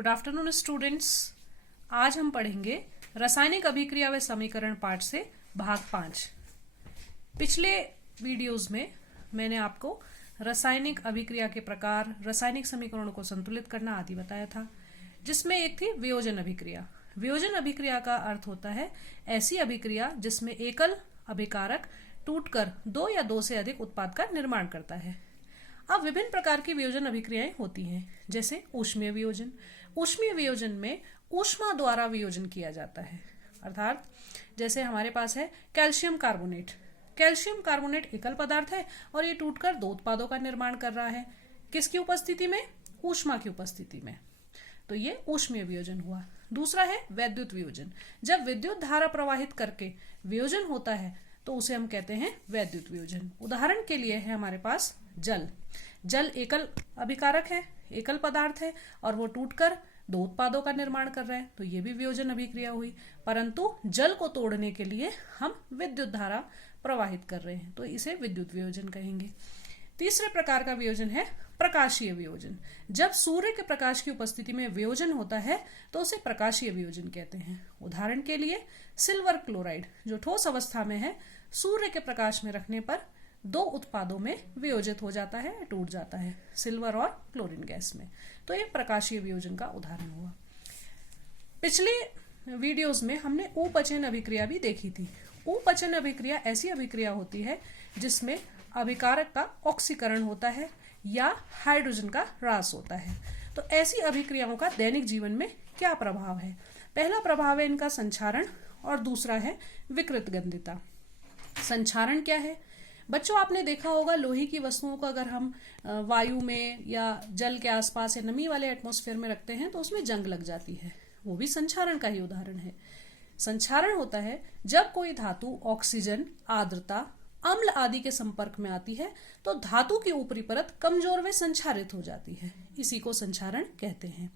Good afternoon students. आज हम पढ़ेंगे रासायनिक अभिक्रिया व समीकरण पाठ से भाग 5। पिछले वीडियोस में मैंने आपको रासायनिक अभिक्रिया के प्रकार, रासायनिक समीकरणों को संतुलित करना आदि बताया था, जिसमें एक थी वियोजन अभिक्रिया। वियोजन अभिक्रिया का अर्थ होता है ऐसी अभिक्रिया जिसमें एकल अभिकारक टूटकर दो या दो से अधिक उत्पाद का निर्माण करता है। अब विभिन्न प्रकार की वियोजन अभिक्रियाएं होती हैं, जैसे ऊष्मीय वियोजन। ऊष्मीय वियोजन में ऊष्मा द्वारा वियोजन किया जाता है, अर्थात जैसे हमारे पास है कैल्शियम कार्बोनेट। कैल्शियम कार्बोनेट एकल पदार्थ है और ये टूटकर दो उत्पादों का निर्माण कर रहा है। किसकी उपस्थिति में? ऊष्मा की उपस्थिति में। तो ये ऊष्मीय वियोजन हुआ। दूसरा है वैद्युत वियोजन। जब विद्युत धारा प्रवाहित करके वियोजन होता है तो उसे हम कहते हैं वैद्युत वियोजन। उदाहरण के लिए है हमारे पास जल। जल एकल अभिकारक है, एकल पदार्थ है और वो टूटकर दो उत्पादों का निर्माण कर रहा है, तो ये भी वियोजन अभिक्रिया हुई। परंतु जल को तोड़ने के लिए हम विद्युत धारा प्रवाहित कर रहे हैं, तो इसे विद्युत वियोजन कहेंगे। तीसरे प्रकार का वियोजन है प्रकाशीय वियोजन। जब सूर्य के प्रकाश की उपस्थिति में वियोजन होता है तो उसे प्रकाशीय वियोजन कहते हैं। उदाहरण के लिए सिल्वर क्लोराइड, जो ठोस अवस्था में है, सूर्य के प्रकाश में रखने पर दो उत्पादों में वियोजित हो जाता है, टूट जाता है, सिल्वर और क्लोरीन गैस में। तो ये प्रकाशीय वियोजन का उदाहरण हुआ। पिछले वीडियोस में हमने उपचयन अभिक्रिया भी देखी थी। उपचयन अभिक्रिया ऐसी अभिक्रिया होती है जिसमें अभिकारक का ऑक्सीकरण होता है या हाइड्रोजन का ह्रास होता है। तो ऐसी अभिक्रियाओं का दैनिक जीवन में क्या प्रभाव है? पहला प्रभाव है इनका संक्षारण और दूसरा है विकृत गंधिता। संक्षारण क्या है? बच्चों, आपने देखा होगा लोहे की वस्तुओं को अगर हम वायु में या जल के आसपास या नमी वाले एटमॉस्फेयर में रखते हैं तो उसमें जंग लग जाती है। वो भी संक्षारण का ही उदाहरण है। संक्षारण होता है जब कोई धातु ऑक्सीजन, आर्द्रता, अम्ल आदि के संपर्क में आती है तो धातु की ऊपरी परत कमजोर व संक्षारित हो जाती है। इसी को संक्षारण कहते हैं।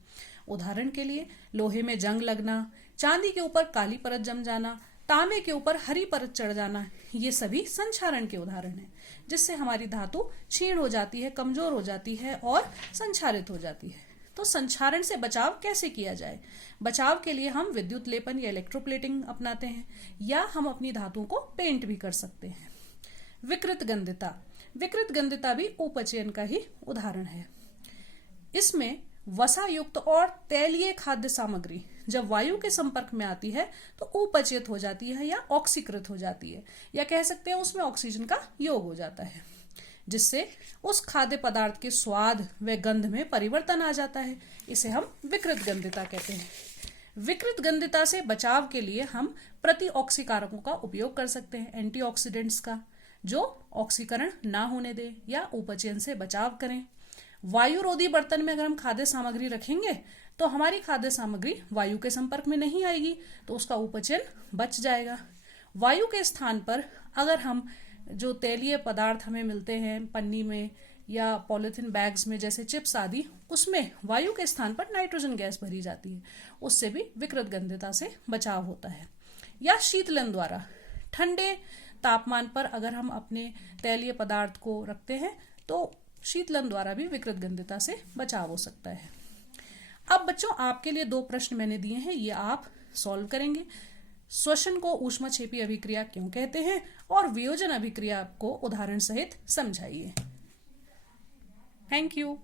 उदाहरण के लिए लोहे में जंग लगना, चांदी के ऊपर काली परत जम जाना, तांबे के ऊपर हरी परत चढ़ जाना, ये सभी संक्षारण के उदाहरण हैं, जिससे हमारी धातु क्षीण हो जाती है, कमजोर हो जाती है और संक्षारित हो जाती है। तो संक्षारण से बचाव कैसे किया जाए? बचाव के लिए हम विद्युत लेपन या इलेक्ट्रोप्लेटिंग अपनाते हैं, या हम अपनी धातुओं को पेंट भी कर सकते हैं। विकृत गंधिता। विकृत गंधिता भी उपचयन का ही उदाहरण है। इसमें वसा युक्त और तैलीय खाद्य सामग्री जब वायु के संपर्क में आती है तो उपचयित हो जाती है या ऑक्सीकृत हो जाती है, या कह सकते हैं उसमें ऑक्सीजन का योग हो जाता है, जिससे उस खाद्य पदार्थ के स्वाद व गंध में परिवर्तन आ जाता है। इसे हम विकृत गंधिता कहते हैं। विकृत गंधिता से बचाव के लिए हम प्रतिऑक्सीकारकों का उपयोग कर सकते हैं, एंटीऑक्सीडेंट्स का, जो ऑक्सीकरण ना होने दे या उपचयन से बचाव करें। वायुरोधी बर्तन में अगर हम खाद्य सामग्री रखेंगे तो हमारी खाद्य सामग्री वायु के संपर्क में नहीं आएगी, तो उसका उपचयन बच जाएगा। वायु के स्थान पर अगर हम जो तैलीय पदार्थ हमें मिलते हैं पन्नी में या पॉलिथीन बैग्स में, जैसे चिप्स आदि, उसमें वायु के स्थान पर नाइट्रोजन गैस भरी जाती है, उससे भी विकृत गंधिता से बचाव होता है। या शीतलन द्वारा, ठंडे तापमान पर अगर हम अपने तैलीय पदार्थ को रखते हैं तो शीतलन द्वारा भी विकृत गंधिता से बचाव हो सकता है। अब बच्चों, आपके लिए दो प्रश्न मैंने दिए हैं, ये आप सॉल्व करेंगे। श्वसन को ऊष्मक्षेपी अभिक्रिया क्यों कहते हैं और वियोजन अभिक्रिया को उदाहरण सहित समझाइए। Thank you.